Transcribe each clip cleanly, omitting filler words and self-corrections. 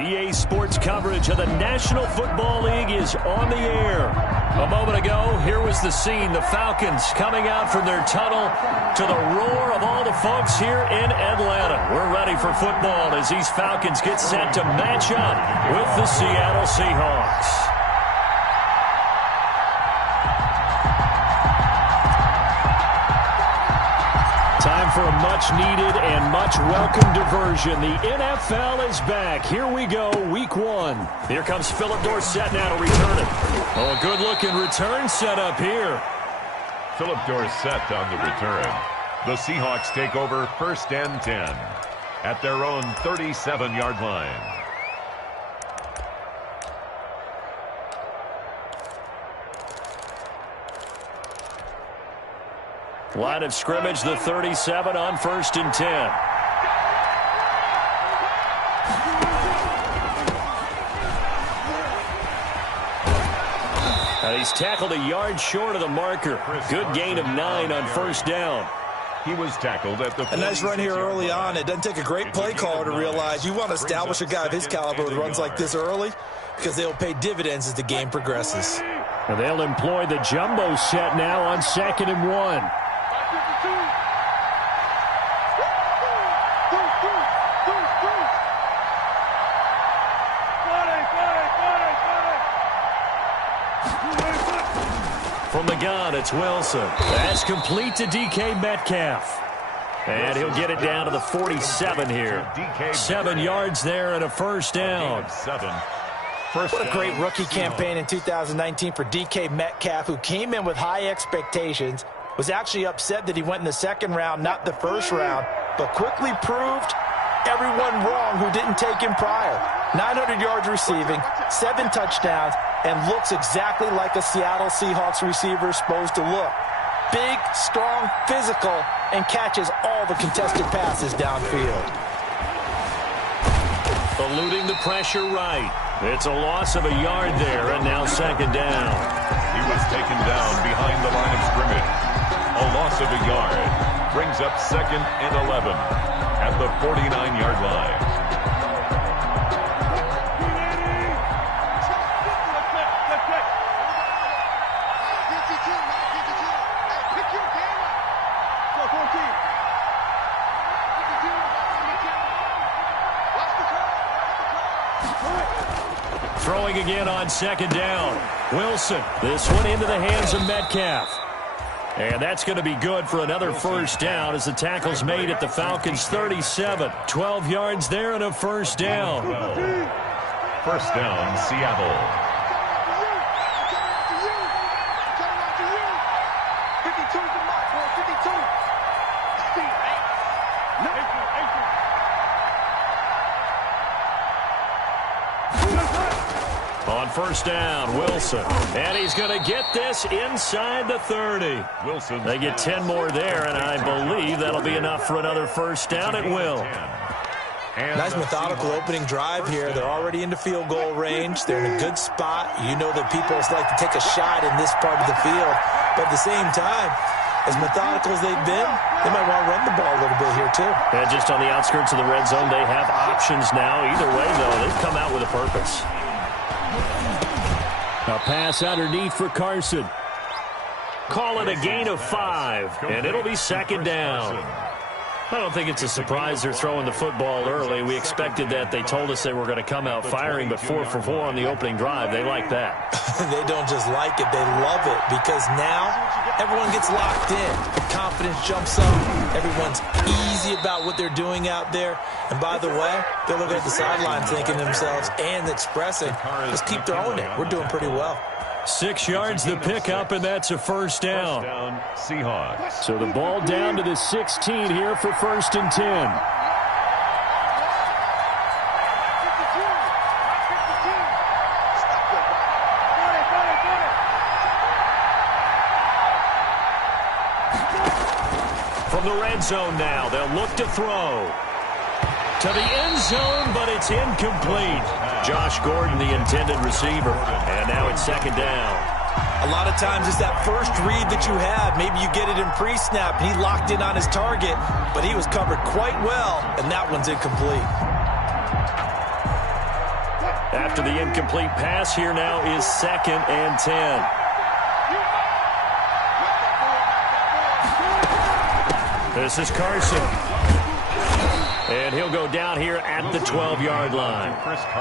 EA Sports coverage of the National Football League is on the air. A moment ago, here was the scene. The Falcons coming out from their tunnel to the roar of all the folks here in Atlanta. We're ready for football as these Falcons get set to match up with the Seattle Seahawks. Time for a much-needed and much-welcome diversion. The NFL is back. Here we go, Week 1. Here comes Philip Dorsett now to return it. Oh, a good-looking return set up here. Philip Dorsett on the return. The Seahawks take over 1st and 10 at their own 37-yard line. Line of scrimmage, the 37 on 1st and 10. He's tackled a yard short of the marker. Good gain of 9 on 1st down. He was tackled at the... A nice run here early on. It doesn't take a great play caller to realize you want to establish a guy of his caliber with runs like this early because they'll pay dividends as the game progresses. And they'll employ the jumbo set now on 2nd and 1. From the gun, it's Wilson. That's complete to DK Metcalf. And he'll get it down to the 47 here. 7 yards there and a 1st down. What a great rookie campaign in 2019 for DK Metcalf, who came in with high expectations, was actually upset that he went in the 2nd round, not the 1st round, but quickly proved everyone wrong who didn't take him prior. 900 yards receiving, 7 touchdowns, and looks exactly like a Seattle Seahawks receiver is supposed to look. Big, strong, physical, and catches all the contested passes downfield. Eluding the pressure right. It's a loss of a yard there, and now 2nd down. He was taken down behind the line of scrimmage. A loss of a yard brings up 2nd and 11 at the 49-yard line. Throwing again on 2nd down. Wilson, this one into the hands of Metcalf. And that's going to be good for another 1st down as the tackle's made at the Falcons' 37. 12 yards there and a 1st down. 1st down, Seattle. On 1st down, Wilson. And he's going to get this inside the 30. Wilson. They get 10 more there, and I believe that'll be enough for another 1st down at will. Nice methodical opening drive here. They're already into field goal range. They're in a good spot. You know that people like to take a shot in this part of the field. But at the same time, as methodical as they've been, they might want to run the ball a little bit here, too. And just on the outskirts of the red zone, they have options now. Either way, though, they've come out with a purpose. A pass underneath for Carson. Call it a gain of 5, and it'll be 2nd down. I don't think it's a surprise they're throwing the football early. We expected that. They told us they were going to come out firing, but 4 for 4 on the opening drive. They like that. They don't just like it, they love it, because now everyone gets locked in. Confidence jumps up. Everyone's easy about what they're doing out there. And by the way, they're looking at the sideline thinking to themselves and expressing, let's keep throwing it. We're doing pretty well. 6 yards the pickup, and that's a 1st down. Seahawks. So the ball down to the 16 here for 1st and 10. From the red zone now, they'll look to throw. To the end zone, but it's incomplete. Josh Gordon, the intended receiver. And now it's 2nd down. A lot of times it's that first read that you have. Maybe you get it in pre-snap, and he locked in on his target, but he was covered quite well, and that one's incomplete. after the incomplete pass. Here now is 2nd and 10. This is Carson. And he'll go down here at the 12-yard line.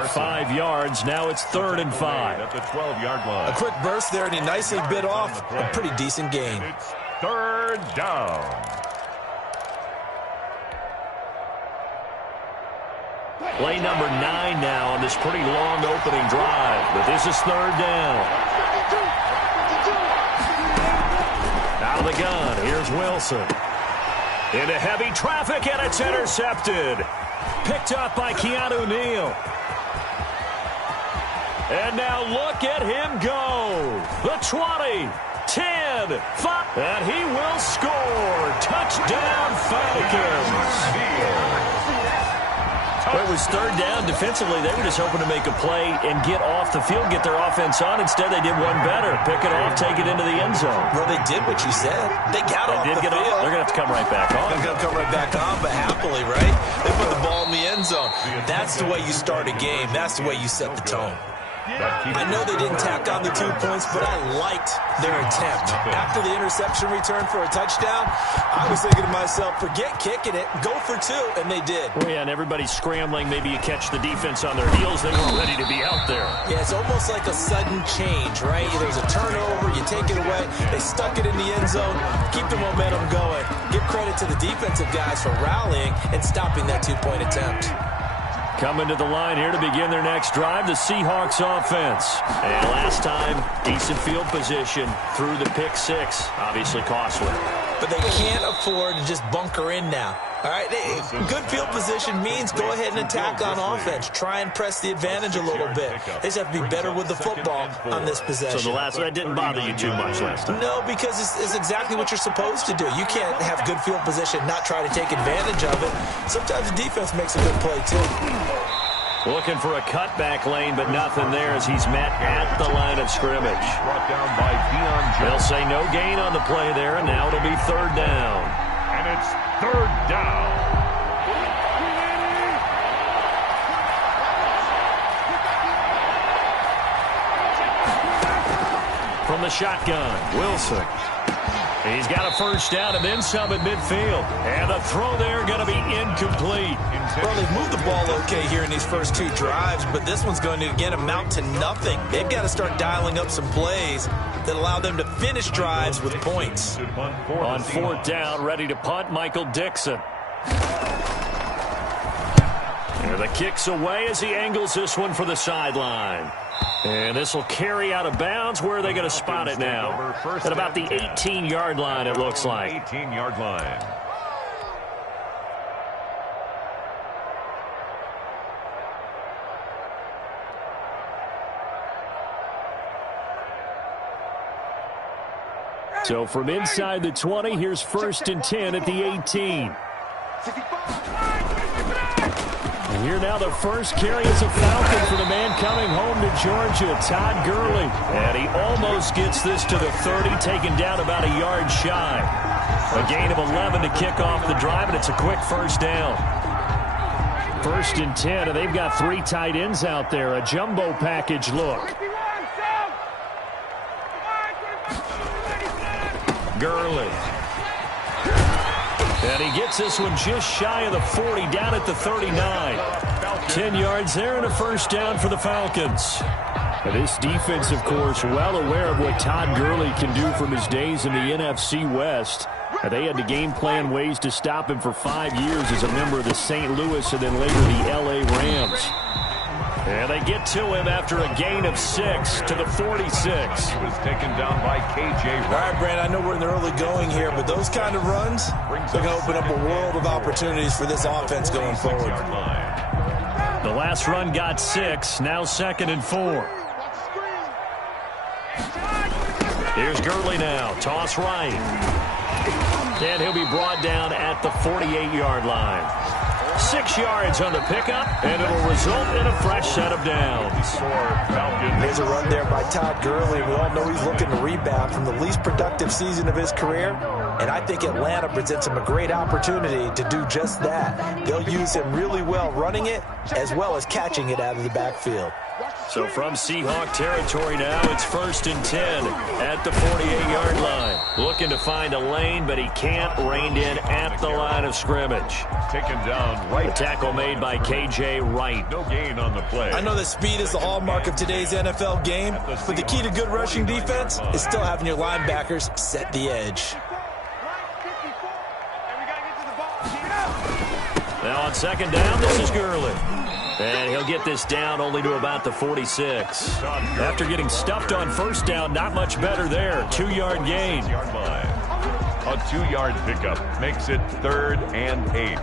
5 yards. Now it's 3rd and 5. At the 12-yard line. A quick burst there, and he nicely bit off a pretty decent gain. It's 3rd down. Play number 9 now on this pretty long opening drive. But this is 3rd down. Out of the gun. Here's Wilson. Into heavy traffic, and it's intercepted. Picked up by Keanu Neal. And now look at him go. The 20, 10, 5, and he will score. Touchdown, Falcons. Well, it was 3rd down. Defensively, they were just hoping to make a play and get off the field, get their offense on. Instead, they did one better. Pick it off, take it into the end zone. Well, they did what you said. They got off the field. They're going to have to come right back on. They're going to come right back on, but happily, right? They put the ball in the end zone. That's the way you start a game. That's the way you set the tone. I know they didn't tack on the 2 points, but I liked their attempt. After the interception return for a touchdown, I was thinking to myself, forget kicking it, go for 2, and they did. Oh, yeah, and everybody's scrambling. Maybe you catch the defense on their heels. They weren't ready to be out there. Yeah, it's almost like a sudden change, right? There's a turnover, you take it away, they stuck it in the end zone, keep the momentum going. Give credit to the defensive guys for rallying and stopping that 2-point attempt. Coming to the line here to begin their next drive, the Seahawks offense. And last time, decent field position through the pick 6. Obviously costly. But they can't afford to just bunker in now. All right, good field position means go ahead and attack on offense. Try and press the advantage a little bit. They just have to be better with the football on this possession. So that didn't bother you too much last time? No, because it's exactly what you're supposed to do. You can't have good field position, not try to take advantage of it. Sometimes the defense makes a good play, too. Looking for a cutback lane, but nothing there as he's met at the line of scrimmage. Brought down by Deion Jones. They'll say no gain on the play there, and now it'll be 3rd down. And it's 3rd down. From the shotgun, Wilson. He's got a 1st down and then some at midfield. And the throw there going to be incomplete. Well, they've moved the ball okay here in these first 2 drives, but this one's going to, again, amount to nothing. They've got to start dialing up some plays that allow them to finish drives with points. On 4th down, ready to punt, Michael Dixon. And the kick's away as he angles this one for the sideline. And this will carry out of bounds. Where are they going to spot it now? At about the 18-yard line, it looks like. 18-yard line. So from inside the 20, here's 1st and 10 at the 18. And here now the first carry is a Falcon for the man coming home to Georgia, Todd Gurley. And he almost gets this to the 30, taken down about a yard shy. A gain of 11 to kick off the drive, and it's a quick 1st down. 1st and 10, and they've got 3 tight ends out there. A jumbo package look. Gurley. And he gets this one just shy of the 40, down at the 39. 10 yards there and a 1st down for the Falcons. And this defense, of course, well aware of what Todd Gurley can do from his days in the NFC West. They had to game plan ways to stop him for 5 years as a member of the St. Louis and then later the L.A. Rams. And they get to him after a gain of 6 to the 46. He was taken down by K.J. All right, Brand, I know we're in the early going here, but those kind of runs are going to open up a world of opportunities for this offense going forward. The last run got 6, now 2nd and 4. Here's Gurley now, toss right. And he'll be brought down at the 48-yard line. 6 yards on the pickup, and it'll result in a fresh set of downs. There's a run there by Todd Gurley. We all know he's looking to rebound from the least productive season of his career, and I think Atlanta presents him a great opportunity to do just that. They'll use him really well running it as well as catching it out of the backfield. So from Seahawk territory now, it's 1st and 10 at the 48-yard line. Looking to find a lane, but he can't. Reined in at the line of scrimmage. Taken down right. A tackle made by K.J. Wright. No gain on the play. I know that speed is the hallmark of today's NFL game, but the key to good rushing defense is still having your linebackers set the edge. Now on 2nd down, this is Gurley. And he'll get this down only to about the 46. After getting stuffed on 1st down, not much better there. 2-yard gain. A 2-yard pickup makes it 3rd and 8.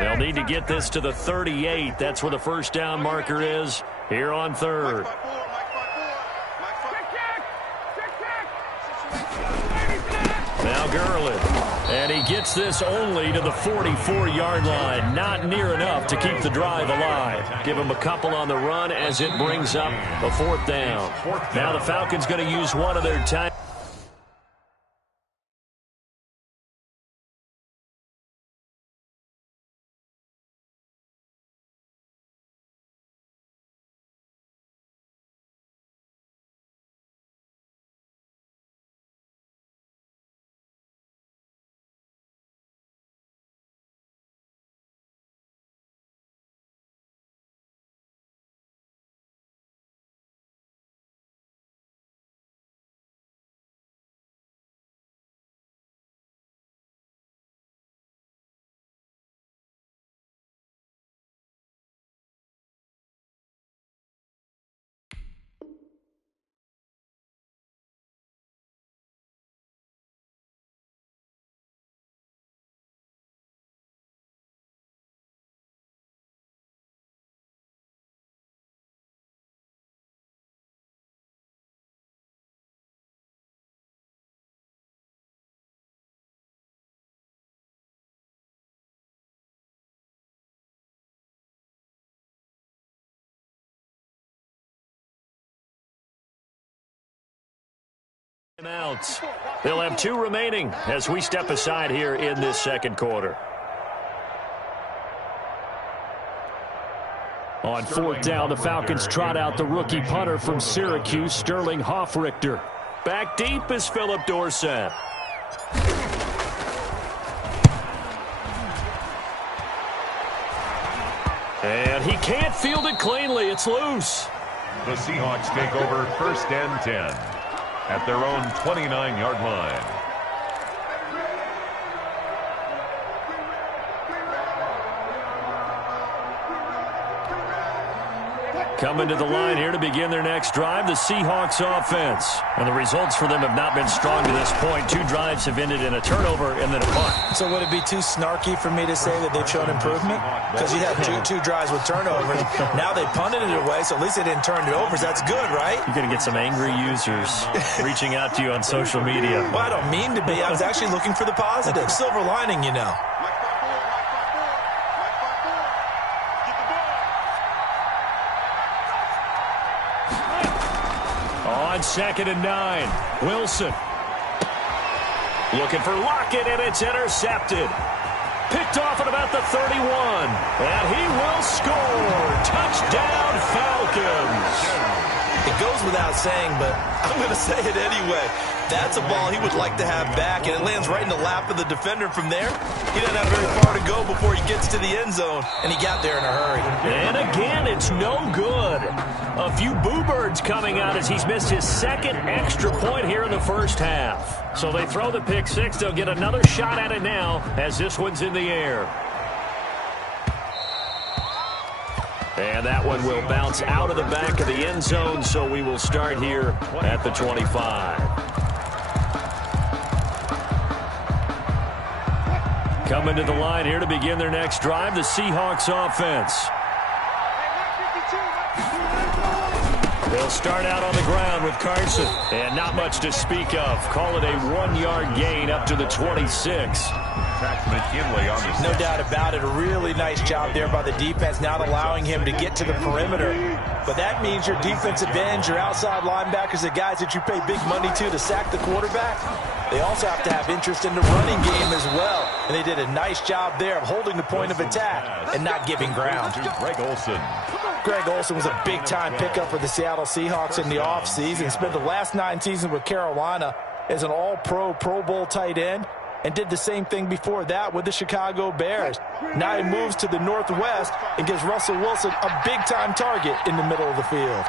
They'll need to get this to the 38. That's where the 1st down marker is here on 3rd. Now Gurley, and he gets this only to the 44-yard line. Not near enough to keep the drive alive. Give him a couple on the run as it brings up a 4th down. Now the Falcons going to use one of their time. Timeouts. They'll have 2 remaining as we step aside here in this 2nd quarter. On 4th down, the Falcons trot out the rookie punter from Syracuse, Sterling Hoffrichter. Back deep is Philip Dorsett. And he can't field it cleanly. It's loose. The Seahawks take over 1st and 10 at their own 29-yard line. Coming to the line here to begin their next drive, the Seahawks offense. And the results for them have not been strong to this point. 2 drives have ended in a turnover and then a punt. So would it be too snarky for me to say that they've shown improvement? Because you had two drives with turnovers. Now they punted it away, so at least they didn't turn it over. So that's good, right? You're going to get some angry users reaching out to you on social media. Well, I don't mean to be. I was actually looking for the positive. Silver lining, you know. On 2nd and 9, Wilson. Looking for Lockett, and it's intercepted. Picked off at about the 31. And he will score. Touchdown, Falcons. It goes without saying, but I'm going to say it anyway. That's a ball he would like to have back, and it lands right in the lap of the defender from there. He doesn't have very far to go before he gets to the end zone, and he got there in a hurry. And again, it's no good. A few boo birds coming out as he's missed his 2nd extra point here in the 1st half. So they throw the pick 6. They'll get another shot at it now as this one's in the air. And that one will bounce out of the back of the end zone, so we will start here at the 25. Coming to the line here to begin their next drive, the Seahawks offense. They'll start out on the ground with Carson. And not much to speak of. Call it a 1-yard gain up to the 26. attacks McKinley on the No doubt about it. A really nice job there by the defense, not allowing him to get to the perimeter. But that means your defensive ends, your outside linebackers, the guys that you pay big money to sack the quarterback, they also have to have interest in the running game as well. And they did a nice job there of holding the point of attack and not giving ground. Greg Olsen. Greg Olsen was a big-time pickup for the Seattle Seahawks in the offseason. Spent the last 9 seasons with Carolina as an all-pro, Pro Bowl tight end, and did the same thing before that with the Chicago Bears. Now he moves to the Northwest and gives Russell Wilson a big-time target in the middle of the field.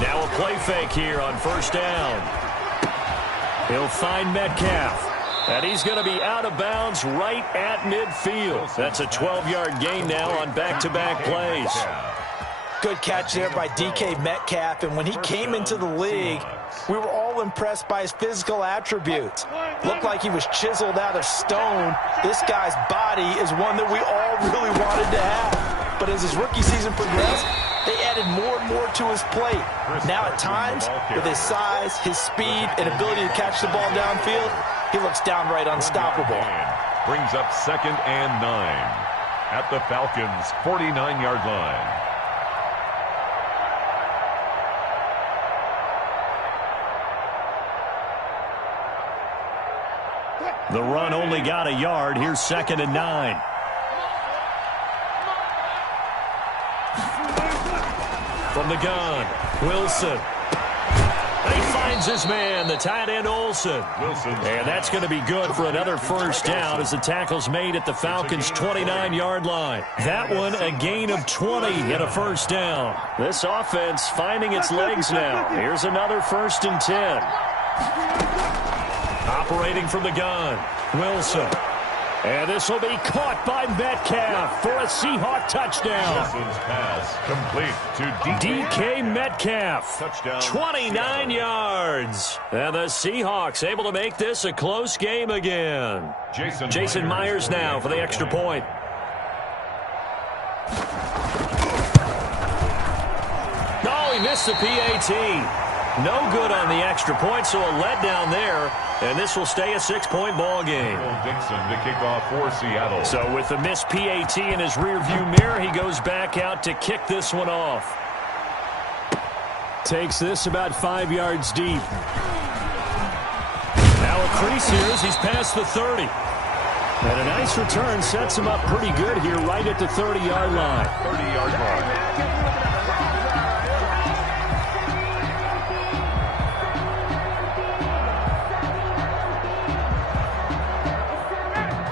Now a play fake here on first down. He'll find Metcalf. And he's going to be out of bounds right at midfield. That's a 12-yard gain now on back-to-back plays. Good catch there by DK Metcalf. And when he came into the league, we were all impressed by his physical attributes. Looked like he was chiseled out of stone. This guy's body is one that we all really wanted to have. But as his rookie season progressed, they added more and more to his plate. Now at times, with his size, his speed, and ability to catch the ball downfield, he looks downright unstoppable. Brings up 2nd and 9 at the Falcons' 49-yard line. The run only got a yard. Here's 2nd and 9. From the gun, Wilson. And he finds his man, the tight end Olsen. And that's going to be good for another first down as the tackle's made at the Falcons' 29-yard line. That one a gain of 20 and a first down. This offense finding its legs now. Here's another 1st and 10. Operating from the gun, Wilson. And this will be caught by Metcalf for a Seahawk touchdown. Wilson's pass complete to DK Metcalf. Touchdown. 29 yards. And the Seahawks able to make this a close game again. Jason Myers now for the extra point. Oh, he missed the PAT. No good on the extra point, so a letdown there. And this will stay a 6-point ball game. Dixon to kick off for Seattle. So with the missed PAT in his rearview mirror, he goes back out to kick this one off. Takes this about 5 yards deep. Now a crease here as he's past the 30. And a nice return sets him up pretty good here right at the 30-yard line. 30-yard line.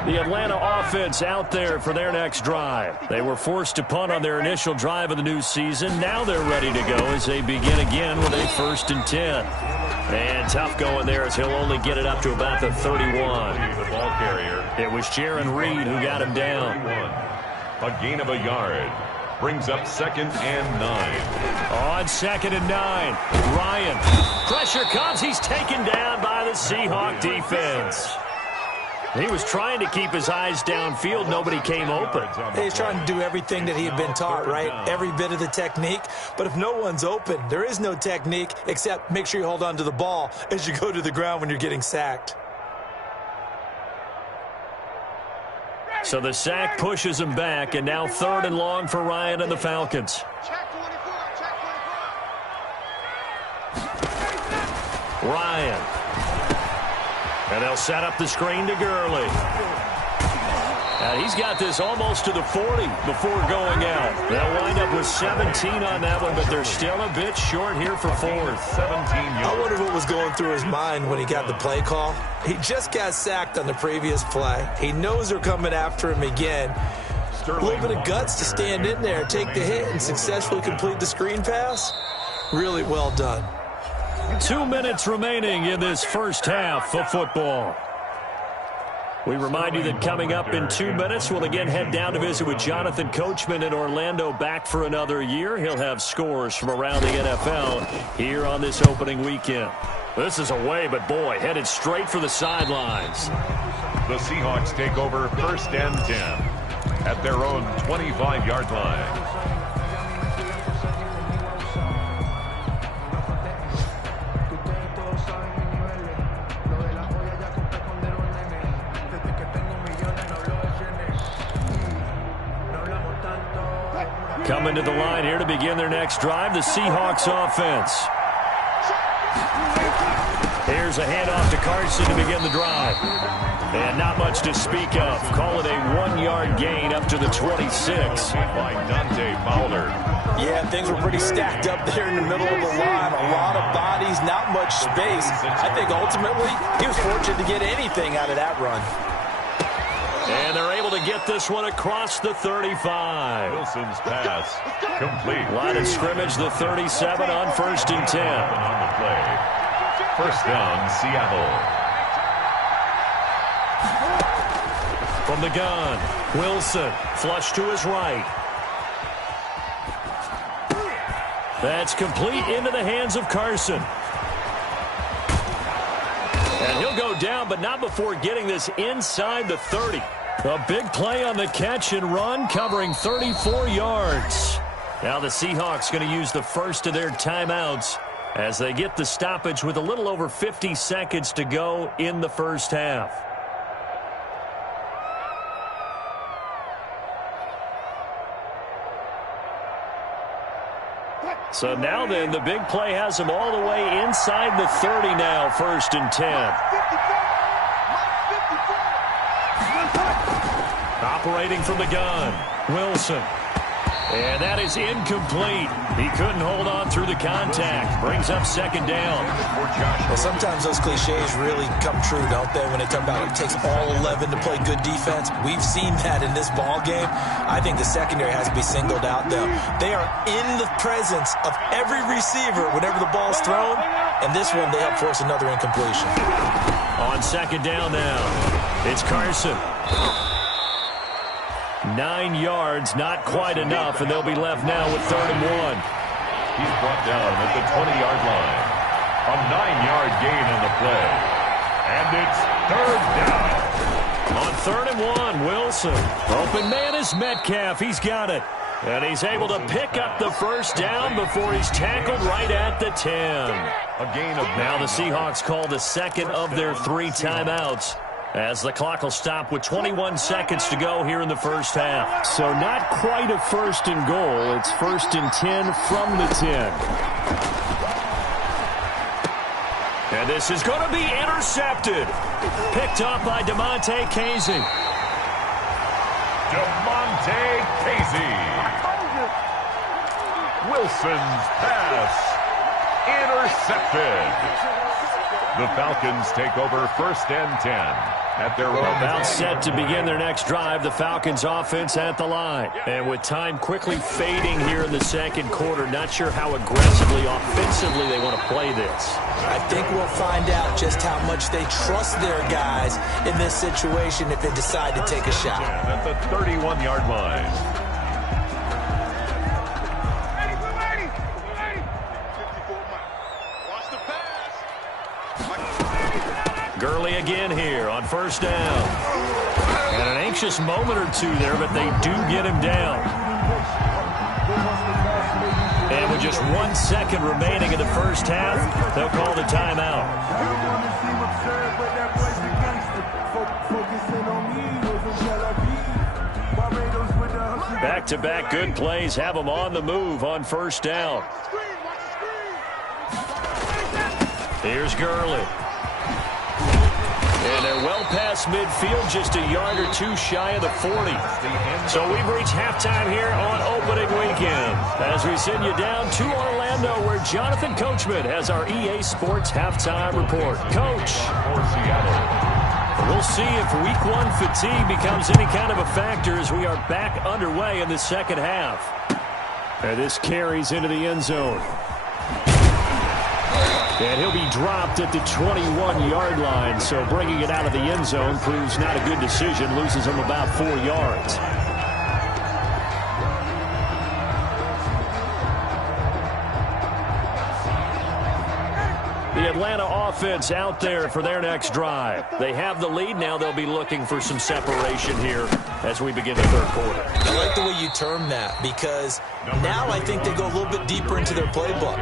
The Atlanta offense out there for their next drive. They were forced to punt on their initial drive of the new season. Now they're ready to go as they begin again with a 1st and 10. And tough going there as he'll only get it up to about the 31. The ball carrier. It was Jaron Reed who got him down. A gain of a yard. Brings up 2nd and 9. On 2nd and 9. Ryan. Pressure comes. He's taken down by the Seahawk defense. He was trying to keep his eyes downfield. Nobody came open. He's trying to do everything that he had been taught, right? Every bit of the technique. But if no one's open, there is no technique except make sure you hold on to the ball as you go to the ground when you're getting sacked. So the sack pushes him back, and now 3rd and long for Ryan and the Falcons. Ryan. And they'll set up the screen to Gurley. Now he's got this almost to the 40 before going out. They'll wind up with 17 on that one, but they're still a bit short here for 4th. 17 yards. I wonder what was going through his mind when he got the play call. He just got sacked on the previous play. He knows they're coming after him again. A little bit of guts to stand in there, take the hit, and successfully complete the screen pass. Really well done. 2 minutes remaining in this first half of football. We remind you that coming up in 2 minutes, we'll again head down to visit with Jonathan Coachman in Orlando, back for another year. He'll have scores from around the NFL here on this opening weekend. This is away, but boy, headed straight for the sidelines. The Seahawks take over 1st and 10 at their own 25-yard line. Coming to the line here to begin their next drive, the Seahawks offense. Here's a handoff to Carson to begin the drive. And not much to speak of. Call it a 1-yard gain up to the 26. By Dante Fowler. Yeah, things were pretty stacked up there in the middle of the line. A lot of bodies, not much space. I think ultimately he was fortunate to get anything out of that run. And they're able to get this one across the 35. Wilson's pass complete. Line of scrimmage, the 37 on 1st and 10. On the play. First down, Seattle. From the gun, Wilson, flush to his right. That's complete into the hands of Carson. And he'll go down, but not before getting this inside the 30. A big play on the catch and run, covering 34 yards. Now the Seahawks going to use the first of their timeouts as they get the stoppage with a little over 50 seconds to go in the first half. So now then, the big play has them all the way inside the 30 now, 1st and 10. Operating from the gun, Wilson. And that is incomplete. He couldn't hold on through the contact. Brings up 2nd down. Well, sometimes those cliches really come true, don't they, when they talk about it takes all 11 to play good defense. We've seen that in this ball game. I think the secondary has to be singled out, though. They are in the presence of every receiver whenever the ball's thrown, and this one they help force another incompletion. On 2nd down now, it's Carson. 9 yards, not quite enough, and they'll be left now with 3rd and 1. He's brought down at the 20-yard line. A 9-yard gain on the play. And it's 3rd down. On 3rd and 1, Wilson. Open man is Metcalf. He's got it. And he's able to pick up the first down before he's tackled right at the 10. A gain of now the Seahawks call the second of their 3 timeouts, as the clock will stop with 21 seconds to go here in the first half. So not quite a 1st and goal. It's 1st and 10 from the 10. And this is going to be intercepted. Picked up by DeMonte Casey. DeMonte Casey. Wilson's pass. Intercepted. The Falcons take over 1st and 10 at their own. About set to begin their next drive, the Falcons offense at the line. And with time quickly fading here in the 2nd quarter, not sure how aggressively, offensively they want to play this. I think we'll find out just how much they trust their guys in this situation if they decide to take a shot. At the 31-yard line. Gurley again here on 1st down. And an anxious moment or two there, but they do get him down. And with just 1 second remaining in the first half, they'll call the timeout. Back-to-back good plays have them on the move on 1st down. Here's Gurley. And they're well past midfield, just a yard or 2 shy of the 40. So we've reached halftime here on opening weekend, as we send you down to Orlando, where Jonathan Coachman has our EA Sports halftime report. Coach. We'll see if week 1 fatigue becomes any kind of a factor as we are back underway in the 2nd half. And this carries into the end zone. And he'll be dropped at the 21-yard line, so bringing it out of the end zone proves not a good decision, loses him about 4 yards. The Atlanta offense out there for their next drive. They have the lead. Now they'll be looking for some separation here as we begin the third quarter. I like the way you term that, because now I think they go a little bit deeper into their playbook.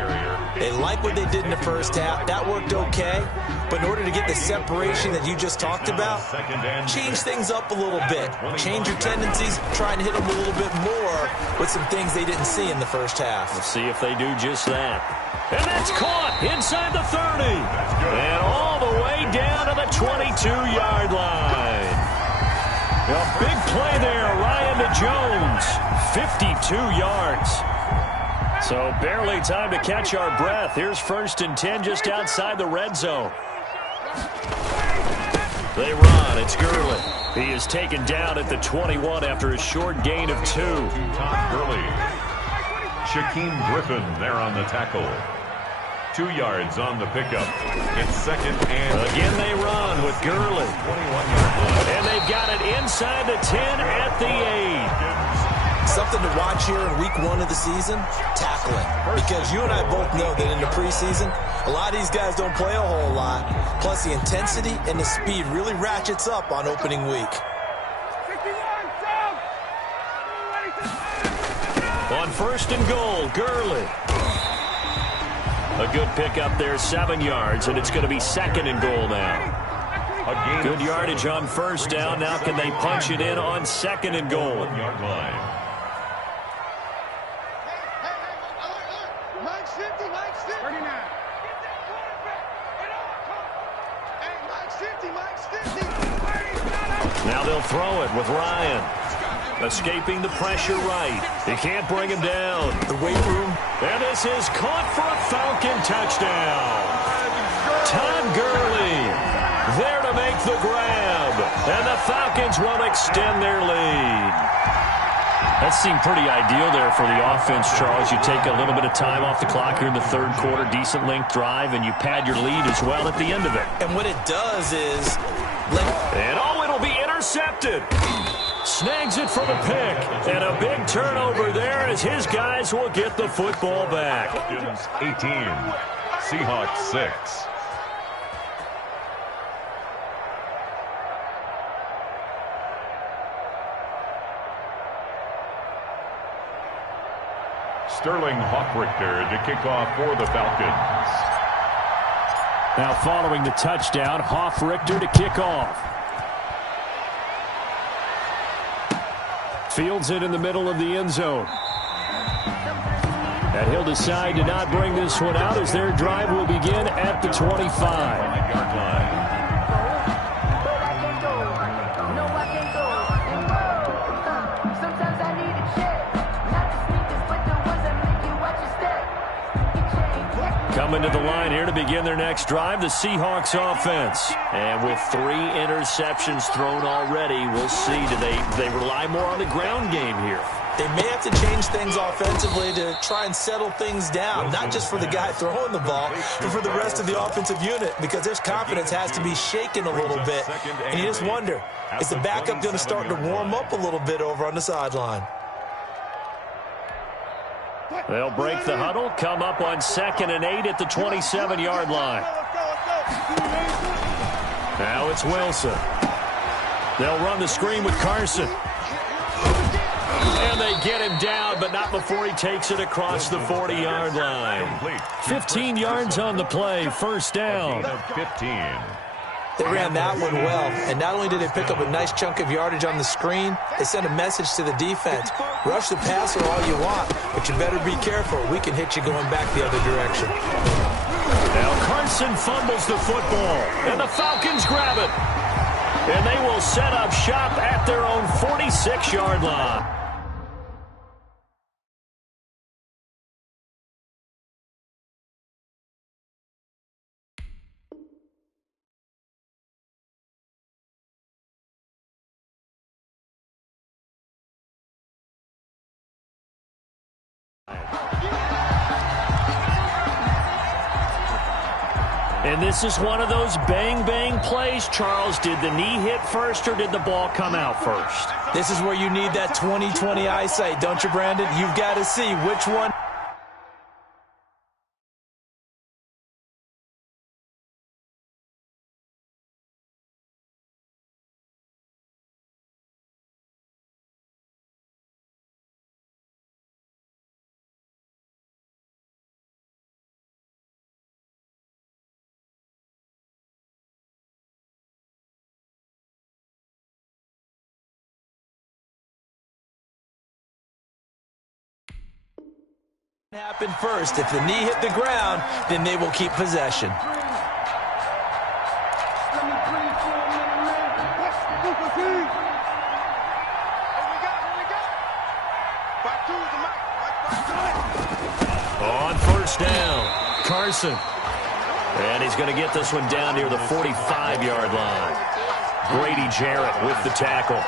They like what they did in the first half. That worked okay. But in order to get the separation that you just talked about, change things up a little bit. Change your tendencies, try and hit them a little bit more with some things they didn't see in the first half. We'll see if they do just that. And that's caught inside the 30. And all the way down to the 22-yard line. A big play there, Ryan to Jones. 52 yards. So barely time to catch our breath. Here's 1st and 10 just outside the red zone. They run. It's Gurley. He is taken down at the 21 after a short gain of 2. Todd Gurley. Shaquem Griffin there on the tackle. 2 yards on the pickup. It's 2nd and... Again they run with Gurley. 21-yard line. And they've got it inside the 10 at the 8. Something to watch here in week 1 of the season, tackling. Because you and I both know that in the preseason, a lot of these guys don't play a whole lot. Plus the intensity and the speed really ratchets up on opening week. On 1st and goal, Gurley. A good pickup there, 7 yards, and it's going to be 2nd and goal now. Good yardage on 1st down. Now can they punch it in on 2nd and goal? 1-yard line. Now they'll throw it with Ryan. Escaping the pressure right. They can't bring him down. The weight room. And this is caught for a Falcon touchdown. Todd Gurley there to make the grab. And the Falcons will extend their lead. That seemed pretty ideal there for the offense, Charles. You take a little bit of time off the clock here in the third quarter, decent length drive, and you pad your lead as well at the end of it. And what it does is... And oh, it'll be intercepted. Snags it for the pick. And a big turnover there as his guys will get the football back. 18, Seahawks 6. Sterling Hoffrichter to kick off for the Falcons. Now following the touchdown, Hoffrichter to kick off. Fields it in the middle of the end zone. And he'll decide to not bring this one out as their drive will begin at the 25. 5-yard line. Coming to the line here to begin their next drive, the Seahawks offense. And with 3 interceptions thrown already, we'll see. Do they rely more on the ground game here? They may have to change things offensively to try and settle things down, not just for the guy throwing the ball, but for the rest of the offensive unit, because their confidence has to be shaken a little bit. And you just wonder, is the backup going to start to warm up a little bit over on the sideline? They'll break the huddle, come up on 2nd and 8 at the 27-yard line. Now it's Wilson. They'll run the screen with Carson. And they get him down, but not before he takes it across the 40-yard line. 15 yards on the play, 1st down. 15. They ran that one well, and not only did they pick up a nice chunk of yardage on the screen, they sent a message to the defense. Rush the passer all you want, but you better be careful. We can hit you going back the other direction. Now Carson fumbles the football, and the Falcons grab it. And they will set up shop at their own 46-yard line. And this is one of those bang-bang plays, Charles. Did the knee hit first or did the ball come out first? This is where you need that 20/20 eyesight, don't you, Brandon? You've got to see which one. Happen first. If the knee hit the ground, then they will keep possession. On first down, Carson. And he's going to get this one down near the 45-yard line. Grady Jarrett with the tackle.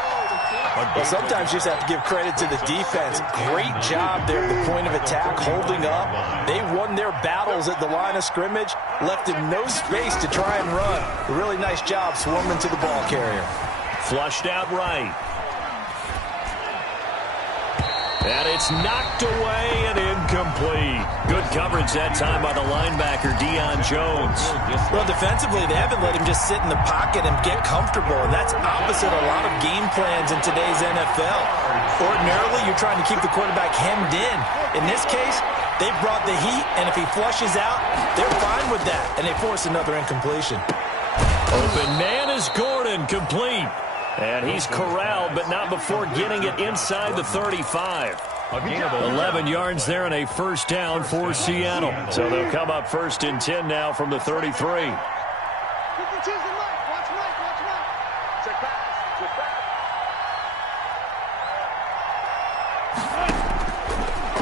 Well, sometimes you just have to give credit to the defense. Great job there at the point of attack, holding up. They won their battles at the line of scrimmage, left him no space to try and run. A really nice job swarming to the ball carrier. Flushed out right. And it's knocked away and incomplete. Good coverage that time by the linebacker, Deion Jones. Well, defensively, they haven't let him just sit in the pocket and get comfortable, and that's opposite a lot of game plans in today's NFL. Ordinarily, you're trying to keep the quarterback hemmed in. In this case, they brought the heat, and if he flushes out, they're fine with that, and they force another incompletion. Open man is Gordon, complete. And he's corralled, but not before getting it inside the 35. 11 yards there and a first down for Seattle. So they'll come up first and 10 now from the 33.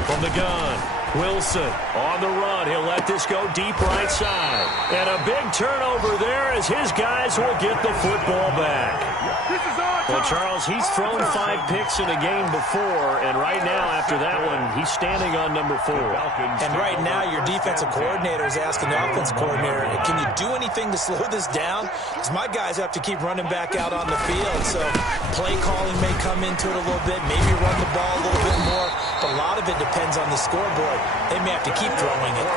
From the gun, Wilson on the run. He'll let this go deep right side. And a big turnover there as his guys will get the football back. Well, Charles, he's thrown 5 picks in a game before, and right now, after that one, he's standing on number 4. And right now, your defensive coordinator is asking the offensive coordinator, can you do anything to slow this down? Because my guys have to keep running back out on the field, so play calling may come into it a little bit, maybe run the ball a little bit more, but a lot of it depends on the scoreboard. They may have to keep throwing it.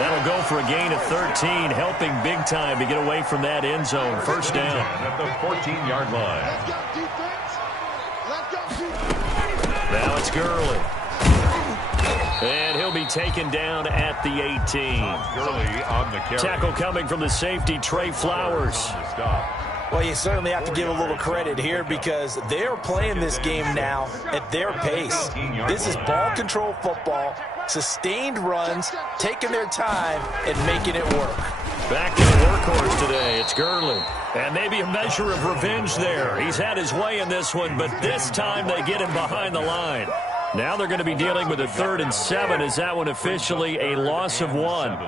That'll go for a gain of 13, helping big time to get away from that end zone. First down. At the 14-yard line. Now it's Gurley. And he'll be taken down at the 18. Gurley on the carry. Tackle coming from the safety, Trey Flowers. Well, you certainly have to give a little credit here because they're playing this game now at their pace. This is ball control football, sustained runs, taking their time, and making it work. Back to the workhorse today. It's Gurley. And maybe a measure of revenge there. He's had his way in this one, but this time they get him behind the line. Now they're going to be dealing with a 3rd and 7. Is that one officially a loss of 1?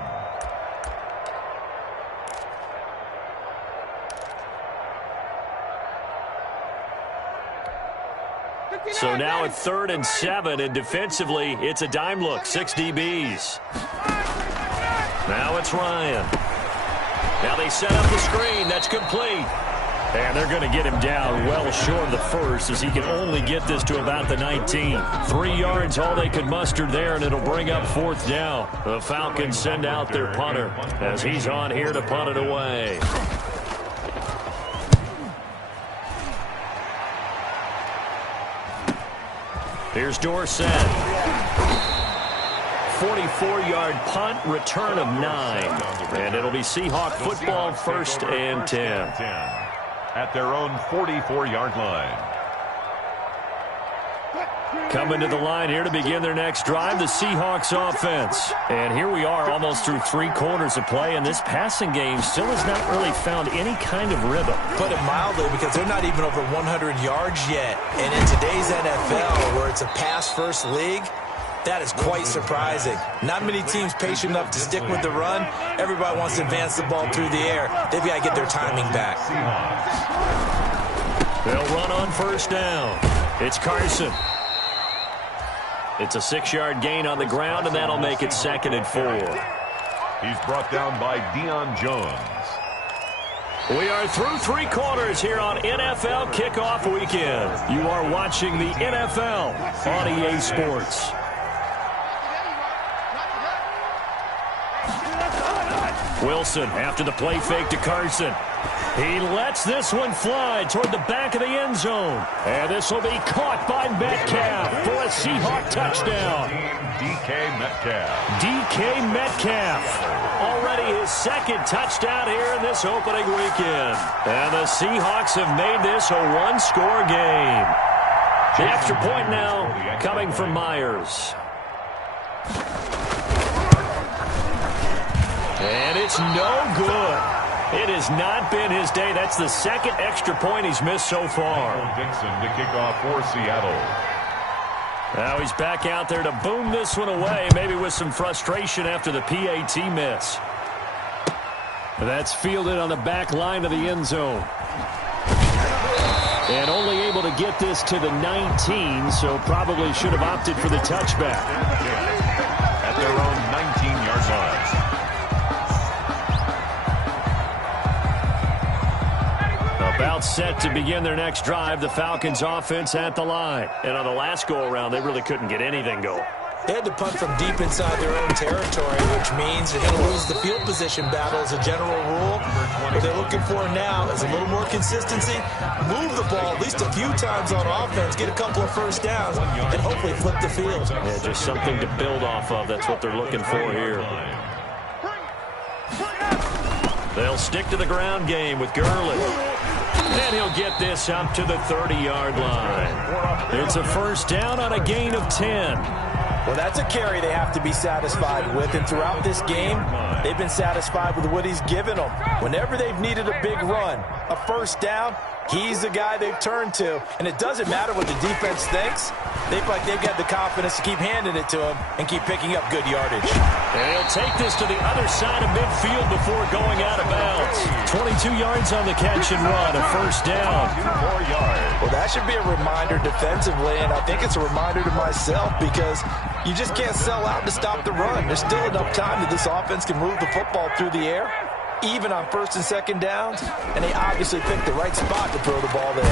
So now at 3rd and 7, and defensively, it's a dime look, 6 DBs. Now it's Ryan. Now they set up the screen. That's complete. And they're going to get him down well short of the first as he can only get this to about the 19. 3 yards, all they could muster there, and it'll bring up 4th down. The Falcons send out their punter as he's on here to punt it away. Here's Dorsett. 44-yard punt, return of 9. And it'll be Seahawk football, 1st and 10. At their own 44-yard line. Coming to the line here to begin their next drive, the Seahawks offense. And here we are almost through 3 quarters of play, and this passing game still has not really found any kind of rhythm. Put it mildly, because they're not even over 100 yards yet. And in today's NFL, where it's a pass-first league, that is quite surprising. Not many teams patient enough to stick with the run. Everybody wants to advance the ball through the air. They've got to get their timing back. They'll run on first down. It's Carson. It's a 6-yard gain on the ground, and that'll make it 2nd and 4. He's brought down by Deion Jones. We are through 3 quarters here on NFL Kickoff Weekend. You are watching the NFL on EA Sports. Wilson after the play fake to Carson. He lets this one fly toward the back of the end zone. And this will be caught by Metcalf for a Seahawk touchdown. DK Metcalf. DK Metcalf. Already his 2nd touchdown here in this opening weekend. And the Seahawks have made this a 1-score game. The extra point now coming from Myers. And it's no good. It has not been his day. That's the second extra point he's missed so far. Dixon to kick off for Seattle. Now he's back out there to boom this one away, maybe with some frustration after the PAT miss. That's fielded on the back line of the end zone. And only able to get this to the 19, so probably should have opted for the touchback. At their own 19-yard line. About set to begin their next drive, the Falcons offense at the line. And on the last go-around, they really couldn't get anything going. They had to punt from deep inside their own territory, which means they're going to lose the field position battle as a general rule. What they're looking for now is a little more consistency, move the ball at least a few times on offense, get a couple of first downs, and hopefully flip the field. Yeah, just something to build off of. That's what they're looking for here. They'll stick to the ground game with Gurley. And he'll get this up to the 30-yard line. It's a first down on a gain of 10. Well, that's a carry they have to be satisfied with, and throughout this game, they've been satisfied with what he's given them. Whenever they've needed a big run, a first down, he's the guy they've turned to, and it doesn't matter what the defense thinks. They feel like they've got the confidence to keep handing it to him and keep picking up good yardage. And he'll take this to the other side of midfield before going out of bounds. 22 yards on the catch and run, a first down. 2 more yards. Well, that should be a reminder defensively, and I think it's a reminder to myself because you just can't sell out to stop the run. There's still enough time that this offense can move the football through the air, even on first and second downs, and they obviously picked the right spot to throw the ball there.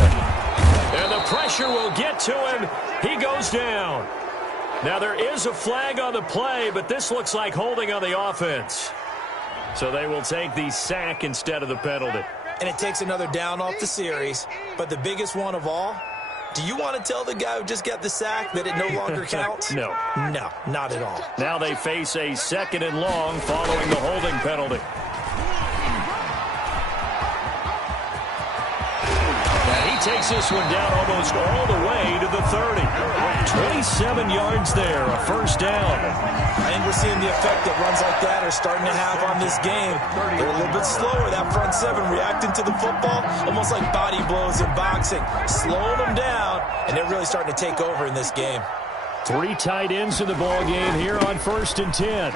And the pressure will get to him. He goes down. Now there is a flag on the play, but this looks like holding on the offense. So they will take the sack instead of the penalty. And it takes another down off the series, but the biggest one of all, do you want to tell the guy who just got the sack that it no longer counts? No. No, not at all. Now they face a 2nd and long following the holding penalty. And he takes this one down almost all the way to the 30. 27 yards there, a first down. I think we're seeing the effect that runs like that are starting to have on this game. They're a little bit slower, that front seven reacting to the football, almost like body blows in boxing, slowing them down, and they're really starting to take over in this game. 3 tight ends in the ball game here on 1st and 10.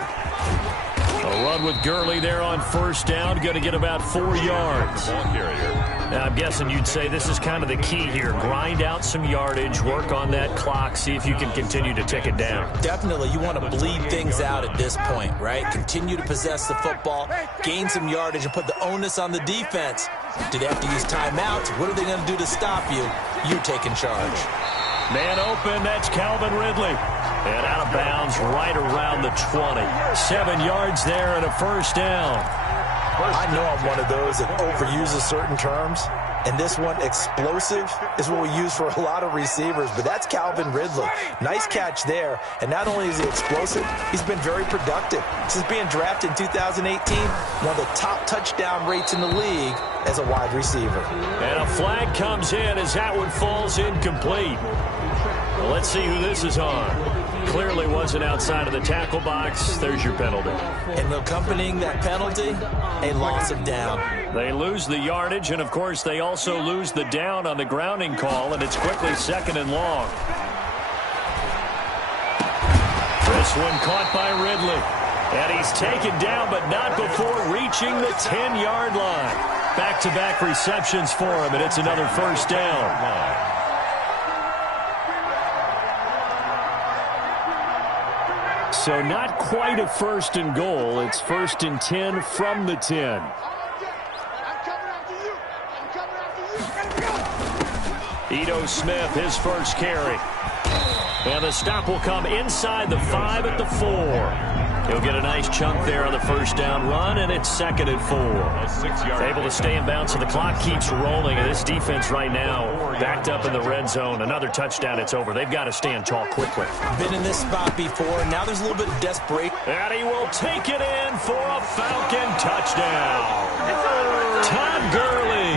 A run with Gurley there on first down, going to get about 4 yards. Now, I'm guessing you'd say this is kind of the key here. Grind out some yardage, work on that clock, see if you can continue to tick it down. Definitely, you want to bleed things out at this point, right? Continue to possess the football, gain some yardage, and put the onus on the defense. Do they have to use timeouts? What are they going to do to stop you? You're taking charge. Man open, that's Calvin Ridley. And out of bounds right around the 20. 7 yards there and a first down. I know I'm one of those that overuses certain terms, and this one, explosive, is what we use for a lot of receivers, but that's Calvin Ridley. Nice catch there, and not only is he explosive, he's been very productive. Since being drafted in 2018, one of the top touchdown rates in the league as a wide receiver. And a flag comes in as that one falls incomplete. Well, let's see who this is on. Clearly wasn't outside of the tackle box. There's your penalty. And accompanying that penalty, a loss of down. They lose the yardage, and, of course, they also lose the down on the grounding call, and it's quickly 2nd and long. This one caught by Ridley. And he's taken down, but not before reaching the 10-yard line. Back-to-back receptions for him, and it's another first down. So not quite a 1st and goal. It's 1st and 10 from the 10. Ito Smith, his first carry. And the stop will come inside the 5 at the 4. He'll get a nice chunk there on the first down run, and it's 2nd and 4. Able to stay in bounds, so the clock keeps rolling. And this defense right now backed up in the red zone. Another touchdown, it's over. They've got to stand tall quickly. Been in this spot before. Now there's a little bit of desperation. And he will take it in for a Falcon touchdown. Todd Gurley,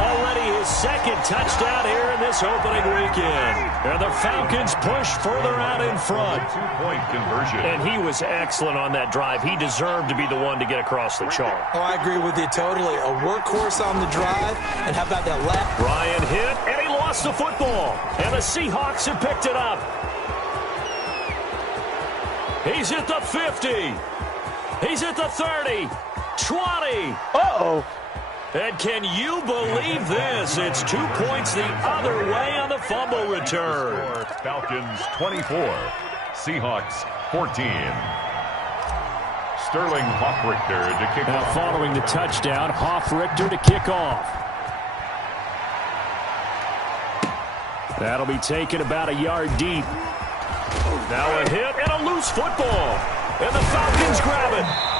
already his second touchdown here in this opening weekend. And the Falcons push further out in front. Two-point conversion. And he was excellent on that drive. He deserved to be the one to get across the chalk. Oh, I agree with you totally. A workhorse on the drive. And how about that left? Ryan hit, and he lost the football. And the Seahawks have picked it up. He's at the 50. He's at the 30. 20. Uh-oh. And can you believe this? It's 2 points the other way on the fumble return. Falcons 24, Seahawks 14. Sterling Hoffrichter to kick now off. Following the touchdown, Hoffrichter to kick off. That'll be taken about a yard deep. Now a hit and a loose football. And the Falcons grab it.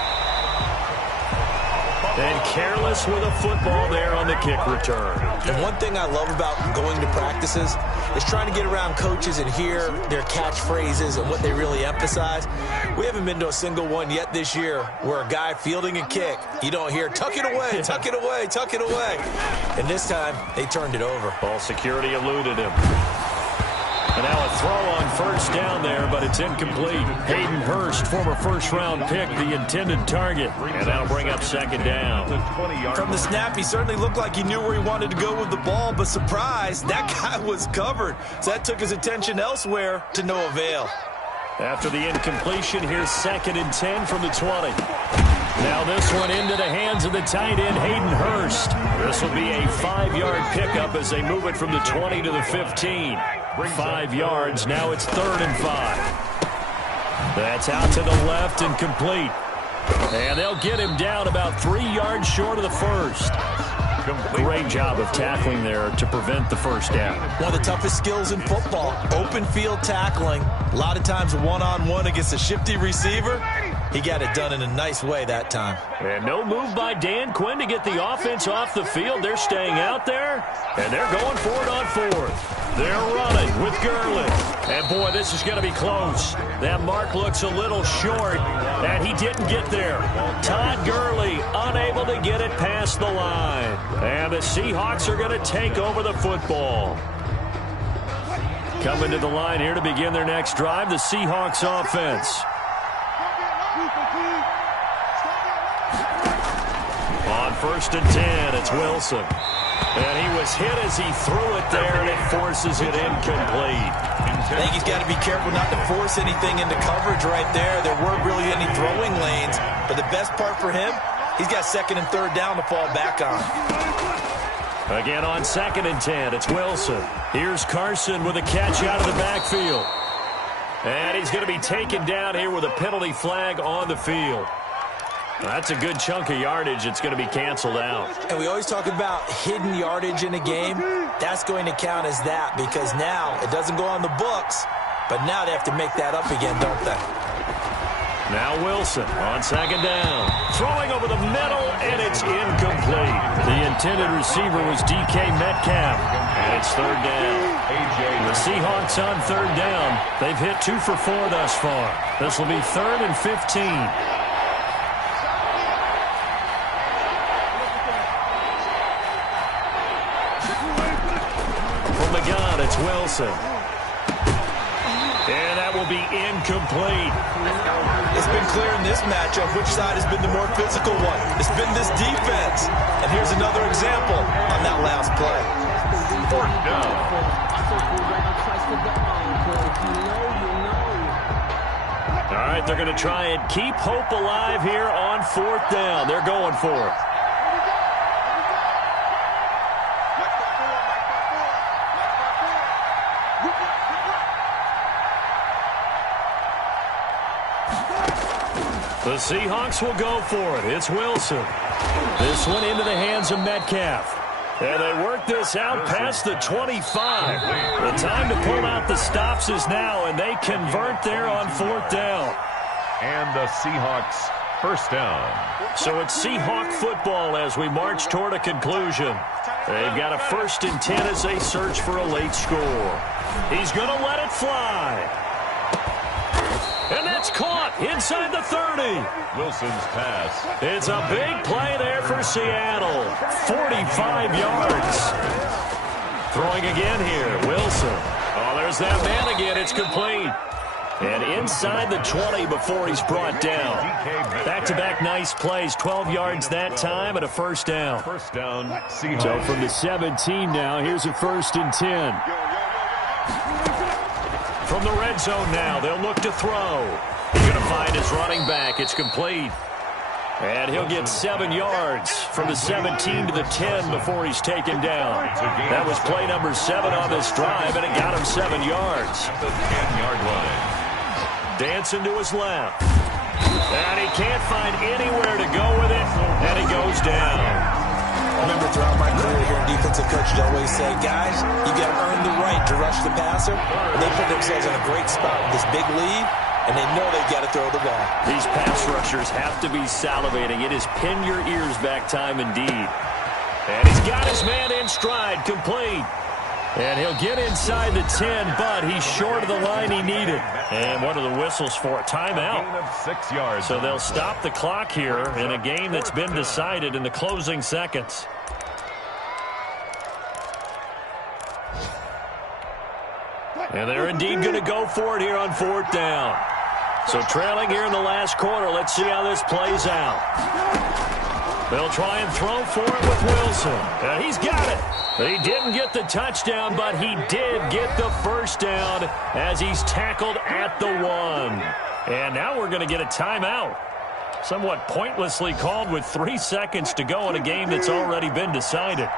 And careless with a football there on the kick return. And one thing I love about going to practices is trying to get around coaches and hear their catchphrases and what they really emphasize. We haven't been to a single one yet this year where a guy fielding a kick, you don't hear, tuck it away, tuck it away, tuck it away. And this time, they turned it over. Ball security eluded him. And now a throw on first down there, but it's incomplete. Hayden Hurst, former first-round pick, the intended target. And that'll bring up second down. From the snap, he certainly looked like he knew where he wanted to go with the ball, but surprise, that guy was covered. So that took his attention elsewhere to no avail. After the incompletion, here's 2nd and 10 from the 20. Now this one into the hands of the tight end, Hayden Hurst. This will be a 5-yard pickup as they move it from the 20 to the 15. 5 yards, now it's 3rd and 5. That's out to the left and complete. And they'll get him down about 3 yards short of the first. Great job of tackling there to prevent the first down. One of the toughest skills in football, open field tackling. A lot of times one-on-one against a shifty receiver. He got it done in a nice way that time. And no move by Dan Quinn to get the offense off the field. They're staying out there, and they're going for it on 4th. They're running with Gurley. And, boy, this is going to be close. That mark looks a little short, and he didn't get there. Todd Gurley unable to get it past the line. And the Seahawks are going to take over the football. Coming to the line here to begin their next drive, the Seahawks offense. On 1st and 10, it's Wilson. And he was hit as he threw it there, and it forces it incomplete. I think he's got to be careful not to force anything into coverage right there. There weren't really any throwing lanes. But the best part for him, he's got 2nd and 3rd down to fall back on. Again on 2nd and 10, it's Wilson. Here's Carson with a catch out of the backfield. And he's going to be taken down here with a penalty flag on the field. That's a good chunk of yardage. It's going to be canceled out. And we always talk about hidden yardage in a game. That's going to count as that because now it doesn't go on the books, but now they have to make that up again, don't they? Now Wilson on 2nd down. Throwing over the middle, and it's incomplete. The intended receiver was DK Metcalf, and it's 3rd down. The Seahawks on 3rd down. They've hit 2 for 4 thus far. This will be 3rd and 15. It's Wilson. And that will be incomplete. It's been clear in this matchup which side has been the more physical one. It's been this defense. And here's another example on that last play. 4th down. All right, they're going to try and keep hope alive here on 4th down. They're going for it. The Seahawks will go for it. It's Wilson. This one into the hands of Metcalf. And they work this out past the 25. The time to pull out the stops is now, and they convert there on 4th down. And the Seahawks first down. So it's Seahawk football as we march toward a conclusion. They've got a 1st and 10 as they search for a late score. He's going to let it fly. And that's caught. inside the 30. Wilson's pass. It's a big play there for Seattle. 45 yards. Throwing again here, Wilson. Oh, there's that man again. It's complete. And inside the 20 before he's brought down. Back-to-back nice plays. 12 yards that time and a first down. First down, Seahawks. So from the 17 now, here's a 1st and 10. From the red zone now, they'll look to throw. He's going to find his running back. It's complete. And he'll get 7 yards from the 17 to the 10 before he's taken down. That was play number 7 on this drive, and it got him 7 yards. At the 10-yard line. Dancing to his left. And he can't find anywhere to go with it, and he goes down. I remember throughout my career here in defensive coach, I'd always say, guys, you got to earn the right to rush the passer. And they put themselves in a great spot with this big lead, and they know they've got to throw the ball. These pass rushers have to be salivating. It is pin your ears back time indeed. And he's got his man in stride, complete. And he'll get inside the 10, but he's short of the line he needed. And what are the whistles for? Timeout. Gain of 6 yards. So they'll stop the clock here in a game that's been decided in the closing seconds. And they're indeed going to go for it here on 4th down. So trailing here in the last quarter, let's see how this plays out. They'll try and throw for it with Wilson. And he's got it. He didn't get the touchdown, but he did get the first down as he's tackled at the 1. And now we're going to get a timeout. Somewhat pointlessly called with 3 seconds to go in a game that's already been decided.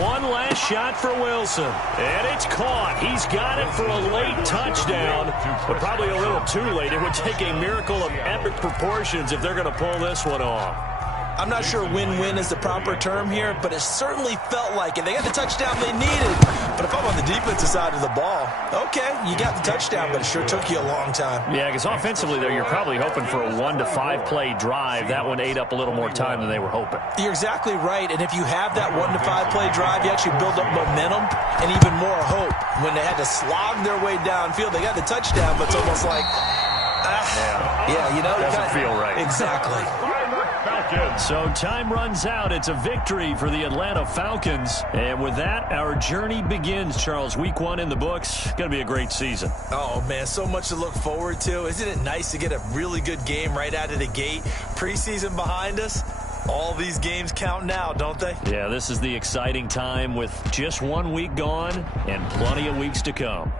One last shot for Wilson, and it's caught. He's got it for a late touchdown, but probably a little too late. It would take a miracle of epic proportions if they're going to pull this one off. I'm not sure win-win is the proper term here, but it certainly felt like it. They got the touchdown they needed. But if I'm on the defensive side of the ball, okay, you got the touchdown, but it sure took you a long time. Yeah, because offensively, though, you're probably hoping for a 1 to 5 play drive. That one ate up a little more time than they were hoping. You're exactly right, and if you have that 1 to 5 play drive, you actually build up momentum and even more hope. When they had to slog their way downfield, they got the touchdown, but it's almost like, yeah, you know. Doesn't feel right. Exactly. So time runs out. It's a victory for the Atlanta Falcons. And with that, our journey begins, Charles. Week 1 in the books. Going to be a great season. Oh, man, so much to look forward to. Isn't it nice to get a really good game right out of the gate? Preseason behind us. All these games count now, don't they? Yeah, this is the exciting time with just 1 week gone and plenty of weeks to come.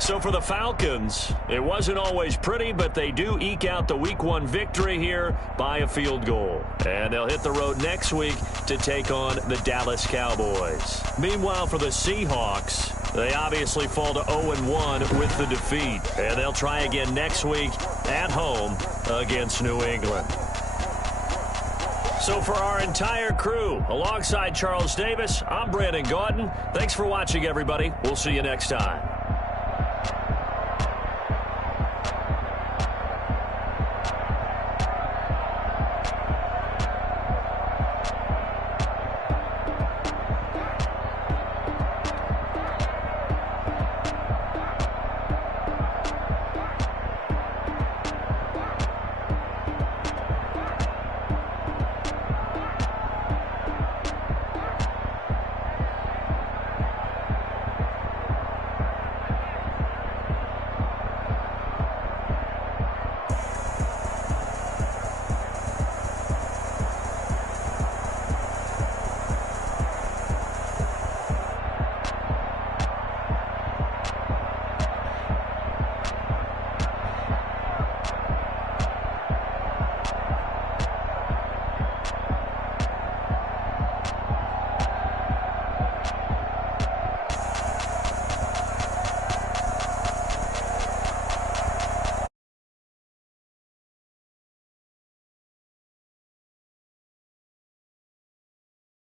So for the Falcons, it wasn't always pretty, but they do eke out the Week 1 victory here by a field goal. And they'll hit the road next week to take on the Dallas Cowboys. Meanwhile, for the Seahawks, they obviously fall to 0-1 with the defeat. And they'll try again next week at home against New England. So for our entire crew, alongside Charles Davis, I'm Brandon Gaudin. Thanks for watching, everybody. We'll see you next time.